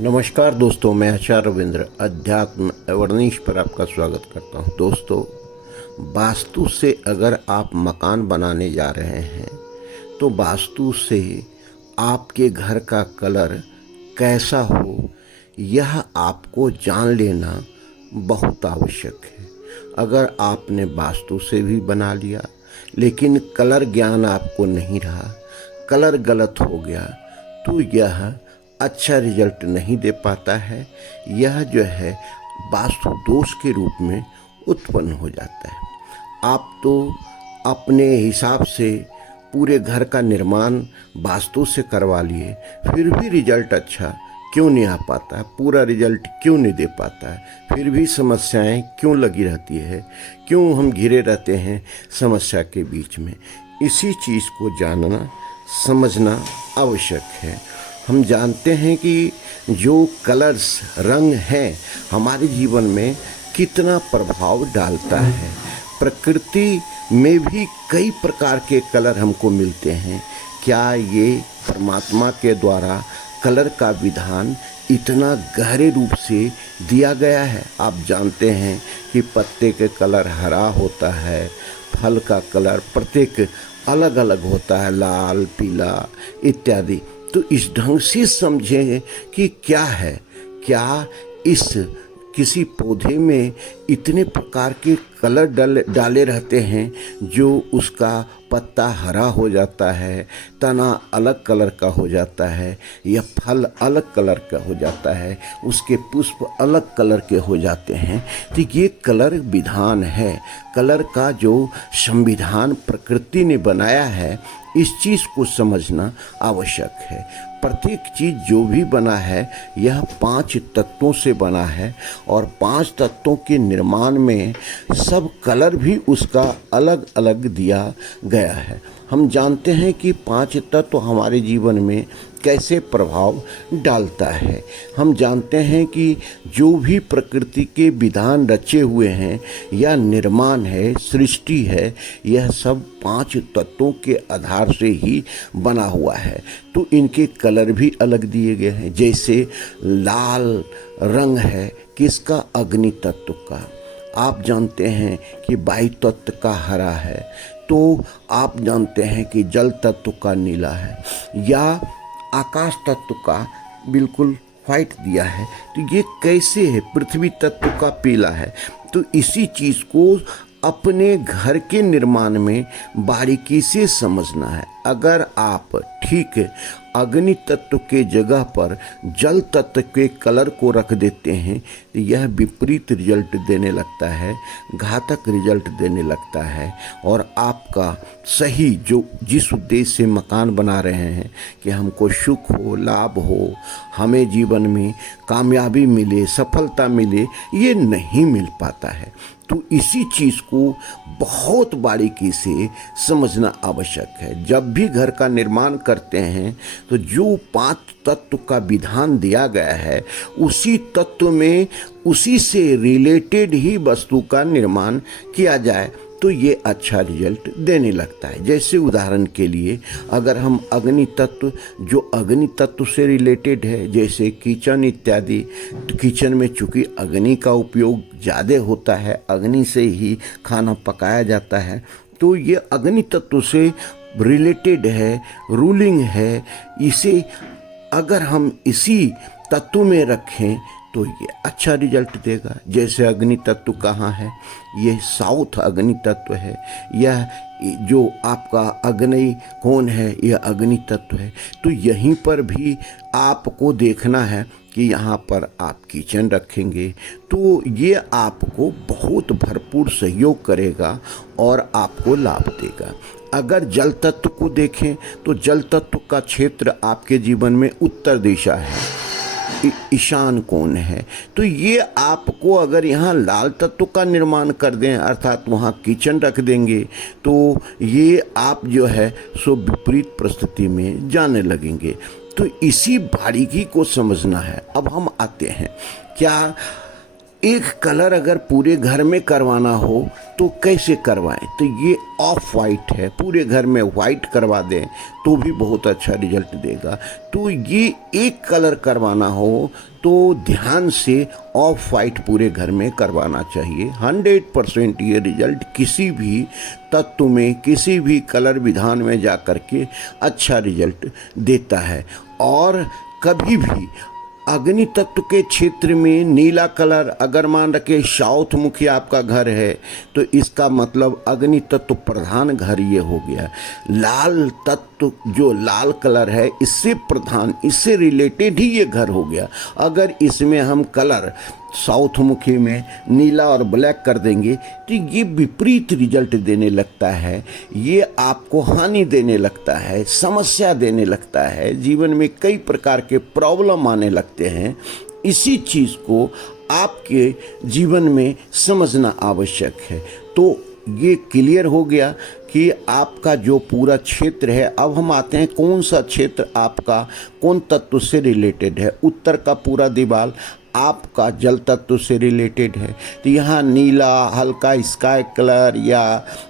नमस्कार दोस्तों, मैं आचार्य रविंद्र अध्यात्म अवर्नीश पर आपका स्वागत करता हूं। दोस्तों, वास्तु से अगर आप मकान बनाने जा रहे हैं तो वास्तु से आपके घर का कलर कैसा हो यह आपको जान लेना बहुत आवश्यक है। अगर आपने वास्तु से भी बना लिया लेकिन कलर ज्ञान आपको नहीं रहा, कलर गलत हो गया, तो यह अच्छा रिजल्ट नहीं दे पाता है। यह जो है वास्तु दोष के रूप में उत्पन्न हो जाता है। आप तो अपने हिसाब से पूरे घर का निर्माण वास्तु से करवा लिए, फिर भी रिजल्ट अच्छा क्यों नहीं आ पाता, पूरा रिजल्ट क्यों नहीं दे पाता है, फिर भी समस्याएं क्यों लगी रहती है, क्यों हम घिरे रहते हैं समस्या के बीच में। इसी चीज़ को जानना समझना आवश्यक है। हम जानते हैं कि जो कलर्स रंग हैं हमारे जीवन में कितना प्रभाव डालता है। प्रकृति में भी कई प्रकार के कलर हमको मिलते हैं। क्या ये परमात्मा के द्वारा कलर का विधान इतना गहरे रूप से दिया गया है? आप जानते हैं कि पत्ते के कलर हरा होता है, फल का कलर प्रत्येक अलग अलग होता है, लाल, पीला इत्यादि। तो इस ढंग से समझें कि क्या है, क्या इस किसी पौधे में इतने प्रकार के कलर डाले रहते हैं जो उसका पत्ता हरा हो जाता है, तना अलग कलर का हो जाता है, या फल अलग कलर का हो जाता है, उसके पुष्प अलग कलर के हो जाते हैं। तो ये कलर विधान है। कलर का जो संविधान प्रकृति ने बनाया है, इस चीज़ को समझना आवश्यक है। प्रत्येक चीज़ जो भी बना है यह 5 तत्वों से बना है, और 5 तत्वों के निर्माण में सब कलर भी उसका अलग अलग दिया गया है। हम जानते हैं कि 5 तत्व हमारे जीवन में कैसे प्रभाव डालता है। हम जानते हैं कि जो भी प्रकृति के विधान रचे हुए हैं या निर्माण है, सृष्टि है, यह सब 5 तत्वों के आधार से ही बना हुआ है। तो इनके कलर भी अलग दिए गए हैं। जैसे लाल रंग है किसका? अग्नि तत्व का। आप जानते हैं कि वायु तत्व का हरा है, तो आप जानते हैं कि जल तत्व का नीला है, या आकाश तत्व का बिल्कुल व्हाइट दिया है। तो ये कैसे है? पृथ्वी तत्व का पीला है। तो इसी चीज़ को अपने घर के निर्माण में बारीकी से समझना है। अगर आप ठीक अग्नि तत्व के जगह पर जल तत्व के कलर को रख देते हैं तो यह विपरीत रिजल्ट देने लगता है, घातक रिजल्ट देने लगता है। और आपका सही जो जिस उद्देश्य से मकान बना रहे हैं कि हमको सुख हो, लाभ हो, हमें जीवन में कामयाबी मिले, सफलता मिले, ये नहीं मिल पाता है। तो इसी चीज़ को बहुत बारीकी से समझना आवश्यक है। जब भी घर का निर्माण करते हैं तो जो 5 तत्व का विधान दिया गया है उसी तत्व में उसी से रिलेटेड ही वस्तु का निर्माण किया जाए तो ये अच्छा रिजल्ट देने लगता है। जैसे उदाहरण के लिए अगर हम अग्नि तत्व जो अग्नि तत्व से रिलेटेड है, जैसे किचन इत्यादि, तो किचन में चूँकि अग्नि का उपयोग ज़्यादा होता है, अग्नि से ही खाना पकाया जाता है, तो ये अग्नि तत्व से रिलेटेड है, रूलिंग है। इसे अगर हम इसी तत्व में रखें तो ये अच्छा रिजल्ट देगा। जैसे अग्नि तत्व कहाँ है? ये साउथ अग्नि तत्व है। यह जो आपका अग्नि कौन है, यह अग्नि तत्व है। तो यहीं पर भी आपको देखना है कि यहाँ पर आप किचन रखेंगे तो ये आपको बहुत भरपूर सहयोग करेगा और आपको लाभ देगा। अगर जल तत्व को देखें तो जल तत्व का क्षेत्र आपके जीवन में उत्तर दिशा है, ईशान कोण है। तो ये आपको अगर यहाँ लाल तत्व का निर्माण कर दें, अर्थात वहाँ किचन रख देंगे, तो ये आप जो है सो विपरीत परिस्थिति में जाने लगेंगे। तो इसी बारीकी को समझना है। अब हम आते हैं, क्या एक कलर अगर पूरे घर में करवाना हो तो कैसे करवाएं? तो ये ऑफ वाइट है, पूरे घर में वाइट करवा दें तो भी बहुत अच्छा रिजल्ट देगा। तो ये एक कलर करवाना हो तो ध्यान से ऑफ वाइट पूरे घर में करवाना चाहिए। 100% ये रिजल्ट किसी भी तत्व में, किसी भी कलर विधान में जा कर के अच्छा रिजल्ट देता है। और कभी भी अग्नि तत्व के क्षेत्र में नीला कलर अगर मान रखे साउथ मुखी आपका घर है तो इसका मतलब अग्नि तत्व प्रधान घर ये हो गया। लाल तत्व जो लाल कलर है इससे प्रधान, इससे रिलेटेड ही ये घर हो गया। अगर इसमें हम कलर साउथ मुखी में नीला और ब्लैक कर देंगे तो ये विपरीत रिजल्ट देने लगता है, ये आपको हानि देने लगता है, समस्या देने लगता है, जीवन में कई प्रकार के प्रॉब्लम आने लगते हैं। इसी चीज़ को आपके जीवन में समझना आवश्यक है। तो ये क्लियर हो गया कि आपका जो पूरा क्षेत्र है। अब हम आते हैं कौन सा क्षेत्र आपका कौन तत्व से रिलेटेड है। उत्तर का पूरा दीवार आपका जल तत्व से रिलेटेड है तो यहाँ नीला, हल्का स्काई कलर या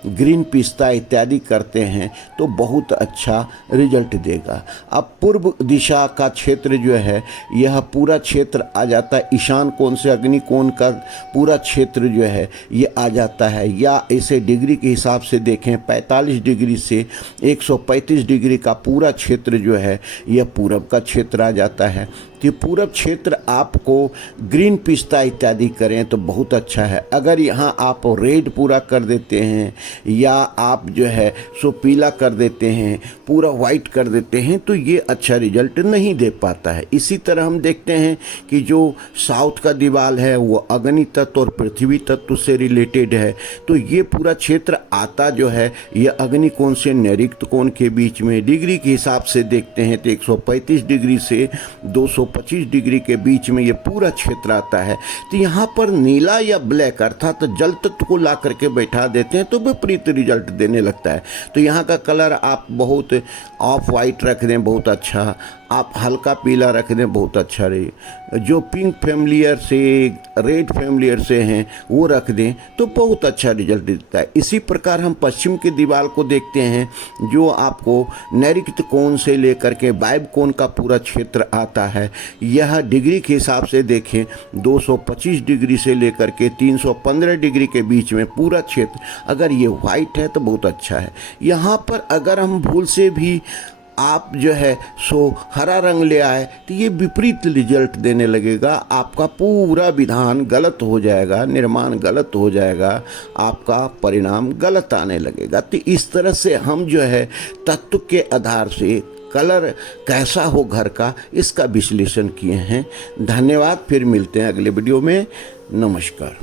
ग्रीन पिस्ता इत्यादि करते हैं तो बहुत अच्छा रिजल्ट देगा। अब पूर्व दिशा का क्षेत्र जो है यह पूरा क्षेत्र आ जाता है, ईशान कोण से अग्नि कोण का पूरा क्षेत्र जो है ये आ जाता है। या इसे डिग्री के हिसाब से देखें 45 डिग्री से 135 डिग्री का पूरा क्षेत्र जो है यह पूरब का क्षेत्र आ जाता है। तो पूरब क्षेत्र आपको ग्रीन पिस्ता इत्यादि करें तो बहुत अच्छा है। अगर यहाँ आप रेड पूरा कर देते हैं या आप जो है सो पीला कर देते हैं, पूरा वाइट कर देते हैं तो ये अच्छा रिजल्ट नहीं दे पाता है। इसी तरह हम देखते हैं कि जो साउथ का दीवार है वो अग्नि तत्व और पृथ्वी तत्व से रिलेटेड है तो ये पूरा क्षेत्र आता जो है ये अग्नि कोण से नैऋत्य कोण के बीच में डिग्री के हिसाब से देखते हैं तो 135 डिग्री से 225 डिग्री के बीच में ये पूरा क्षेत्र आता है। तो यहाँ पर नीला या ब्लैक अर्थात जल तत्व को ला करके बैठा देते हैं तो विपरीत रिजल्ट देने लगता है। तो यहाँ का कलर आप बहुत ऑफ वाइट रख दें बहुत अच्छा, आप हल्का पीला रख दें बहुत अच्छा रहे। जो पिंक फैमिलियर से रेड फैमिलियर से हैं वो रख दें तो बहुत अच्छा रिजल्ट देता है। इसी प्रकार हम पश्चिम की दीवार को देखते हैं जो आपको नैऋत्य कोण से लेकर के वायव्य कोण का पूरा क्षेत्र आता है। यह डिग्री के हिसाब से देखें 225 डिग्री से लेकर के 315 डिग्री के बीच में पूरा क्षेत्र अगर ये वाइट है तो बहुत अच्छा है। यहाँ पर अगर हम भूल से भी आप जो है सो हरा रंग ले आए तो ये विपरीत रिजल्ट देने लगेगा, आपका पूरा विधान गलत हो जाएगा, निर्माण गलत हो जाएगा, आपका परिणाम गलत आने लगेगा। तो इस तरह से हम जो है तत्व के आधार से कलर कैसा हो घर का इसका विश्लेषण किए हैं। धन्यवाद, फिर मिलते हैं अगले वीडियो में। नमस्कार।